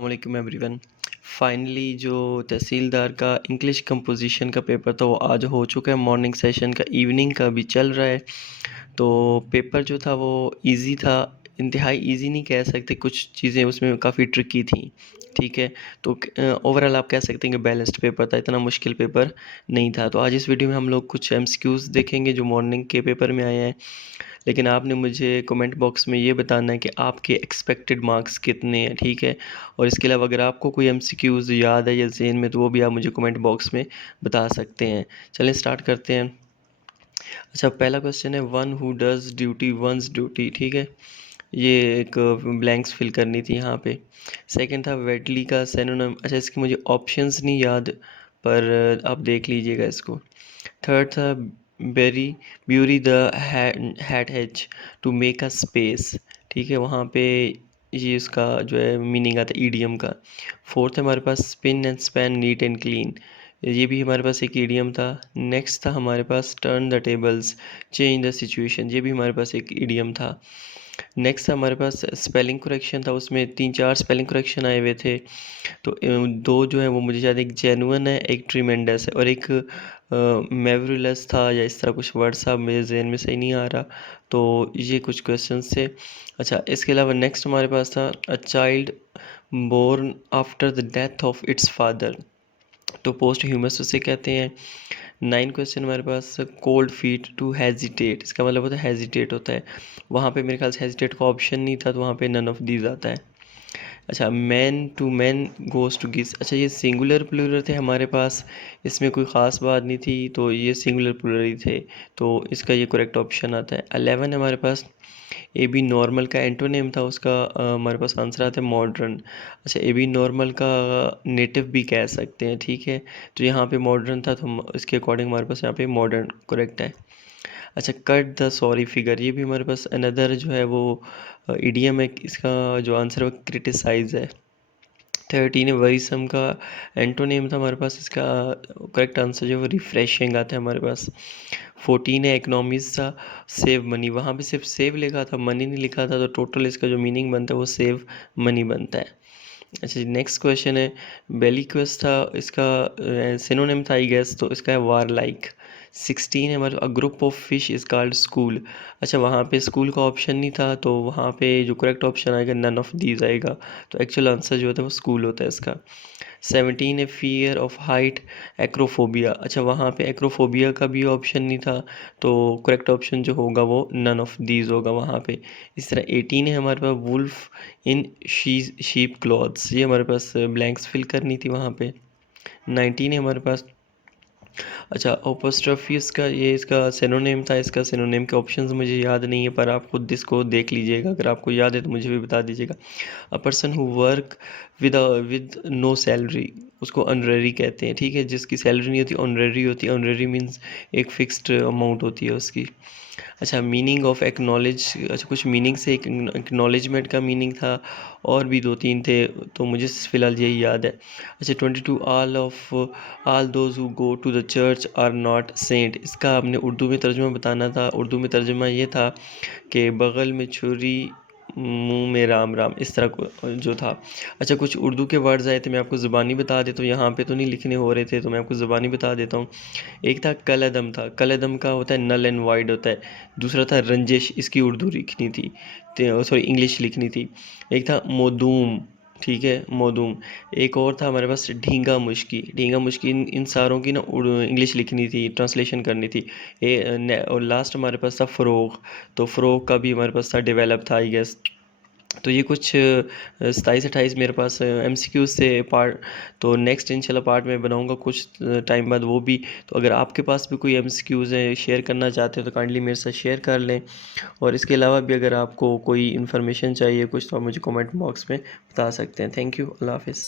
वालेकुम everyone. Finally जो तहसीलदार का इंग्लिश कंपोजिशन का पेपर था वो आज हो चुका है। मॉर्निंग सेशन का इवनिंग का भी चल रहा है। तो पेपर जो था वो इजी था, इंतहाई इजी नहीं कह सकते, कुछ चीज़ें उसमें काफ़ी ट्रिकी थी। ठीक है, तो ओवरऑल आप कह सकते हैं कि बैलेंस्ड पेपर था, इतना मुश्किल पेपर नहीं था। तो आज इस वीडियो में हम लोग कुछ एमसीक्यूज़ देखेंगे जो मॉर्निंग के पेपर में आए हैं। लेकिन आपने मुझे कमेंट बॉक्स में ये बताना है कि आपके एक्सपेक्टेड मार्क्स कितने हैं। ठीक है, और इसके अलावा अगर आपको कोई एमसीक्यूज़ याद है या ज़हन में तो वो भी आप मुझे कमेंट बॉक्स में बता सकते हैं। चलें स्टार्ट करते हैं। अच्छा, पहला क्वेश्चन है one who does duty once duty. ठीक है, ये एक ब्लैंक्स फिल करनी थी यहाँ पे। सेकंड था वेडली का सिनोनिम। अच्छा, इसके मुझे ऑप्शंस नहीं याद, पर आप देख लीजिएगा इसको। थर्ड था very bury the hat hatch to make a space. ठीक है, वहाँ पे ये इसका जो है मीनिंग आता है ईडियम का। फोर्थ है हमारे पास spin and span neat and clean, ये भी हमारे पास एक ईडियम था। नेक्स्ट था हमारे पास turn the tables change the situation, ये भी हमारे पास एक ईडियम था। नेक्स्ट हमारे पास स्पेलिंग करेक्शन था, उसमें 3-4 स्पेलिंग करेक्शन आए हुए थे। तो दो जो है वो मुझे याद है, एक जेन्युइन है, एक ट्रीमेंडस है, और एक मेवरुलस था या इस तरह कुछ वर्ड सा मेरे जहन में सही नहीं आ रहा। तो ये कुछ क्वेश्चंस थे। अच्छा, इसके अलावा नेक्स्ट हमारे पास था a child born after the death of its father, तो पोस्ट ह्यूमस उसे कहते हैं। 9 क्वेश्चन हमारे पास कोल्ड फीट टू हेजिटेट, इसका मतलब होता है हेजिटेट होता है। वहाँ पे मेरे ख्याल से हेजिटेट का ऑप्शन नहीं था, तो वहाँ पे नन ऑफ दीज आता है। अच्छा, man to man goes to guess. अच्छा, ये सिंगुलर प्लूरल थे हमारे पास, इसमें कोई ख़ास बात नहीं थी, तो ये सिंगुलर प्लूरल ही थे, तो इसका ये करेक्ट ऑप्शन आता है। 11 हमारे पास ए बी नॉर्मल का एंटोनिम था, उसका हमारे पास आंसर आता है मॉडर्न। अच्छा, ए बी नॉर्मल का नेटिव भी कह सकते हैं। ठीक है, तो यहाँ पे मॉडर्न था, तो इसके अकॉर्डिंग हमारे पास यहाँ पे मॉडर्न करेक्ट है। अच्छा, कट द सॉरी फिगर, ये भी हमारे पास अनदर जो है वो इडियम है, इसका जो आंसर है वो क्रिटिसाइज है। 13 है वरीसम का एंटोनिम था हमारे पास, इसका करेक्ट आंसर जो है वो रिफ्रेशिंग आता है हमारे पास। 14 है इकनॉमीज था सेव मनी, वहाँ पे सिर्फ सेव लिखा था, मनी नहीं लिखा था, तो टोटल इसका जो मीनिंग बनता है वो सेव मनी बनता है। अच्छा जी, नेक्स्ट क्वेश्चन है बेलिक्वस था, इसका सिनोनिम था आई गेस, तो इसका है वार लाइक। 16 है हमारे a group of fish is called school. अच्छा, वहाँ पे स्कूल का ऑप्शन नहीं था, तो वहाँ पे जो करेक्ट ऑप्शन आएगा नन ऑफ दीज आएगा, तो एक्चुअल आंसर जो होता है वो स्कूल होता है इसका। 17 है फियर ऑफ हाइट एक्रोफोबिया। अच्छा, वहाँ पे एक्रोफोबिया का भी ऑप्शन नहीं था, तो करेक्ट ऑप्शन जो होगा वो नन ऑफ दीज होगा वहाँ पे। इस तरह 18 है हमारे पास वुल्फ इन शीप क्लॉथ्स, ये हमारे पास ब्लैंक्स फिल करनी थी वहाँ पे। 19 है हमारे पास। अच्छा, ओपोस्ट्रोफी इसका ये इसका सिनोनिम था, इसका सिनोनिम के ऑप्शंस मुझे याद नहीं है, पर आप खुद इसको देख लीजिएगा, अगर आपको याद है तो मुझे भी बता दीजिएगा। A person who work with no salary, उसको ऑनरेरी कहते हैं। ठीक है, जिसकी सैलरी नहीं होती ऑनरेरी होती है। ऑनरेरी मीन्स एक फिक्स्ड अमाउंट होती है उसकी। अच्छा, मीनिंग ऑफ एक्नॉलेज, अच्छा कुछ मीनिंग से एक्नॉलेजमेंट का मीनिंग था, और भी 2-3 थे, तो मुझे फ़िलहाल यही याद है। अच्छा, 22 all those who go to the church are not saint, इसका हमने उर्दू में तर्जुमा बताना था। उर्दू में तर्जुमा ये था कि बगल में छुरी मुंह में राम राम, इस तरह को जो था। अच्छा, कुछ उर्दू के वर्ड्स आए थे, मैं आपको ज़ुबानी बता देता हूँ, यहाँ पे तो नहीं लिखने हो रहे थे, तो मैं आपको ज़ुबानी बता देता हूँ। एक था कलअदम, था कलअदम का होता है नल एंड वाइड होता है। दूसरा था रंजिश, इसकी उर्दू लिखनी थी, सॉरी इंग्लिश लिखनी थी। एक था मोदूम, ठीक है मोदूम। एक और था हमारे पास ढींगा मुश्की, ढींगा मुश्की, इन सारों की ना इंग्लिश लिखनी थी, ट्रांसलेशन करनी थी। और लास्ट हमारे पास था फ़रोग, तो फ़रोग का भी हमारे पास था डेवलप था आई गेस। तो ये कुछ 27-28 मेरे पास एमसीक्यूज से पार्ट, तो नेक्स्ट इंशाल्लाह पार्ट में बनाऊंगा कुछ टाइम बाद वो भी। तो अगर आपके पास भी कोई एमसीक्यूज है शेयर करना चाहते हो तो काइंडली मेरे साथ शेयर कर लें। और इसके अलावा भी अगर आपको कोई इन्फॉर्मेशन चाहिए कुछ, तो आप मुझे कमेंट बॉक्स में बता सकते हैं। थैंक यू, अल्लाह हाफिज़।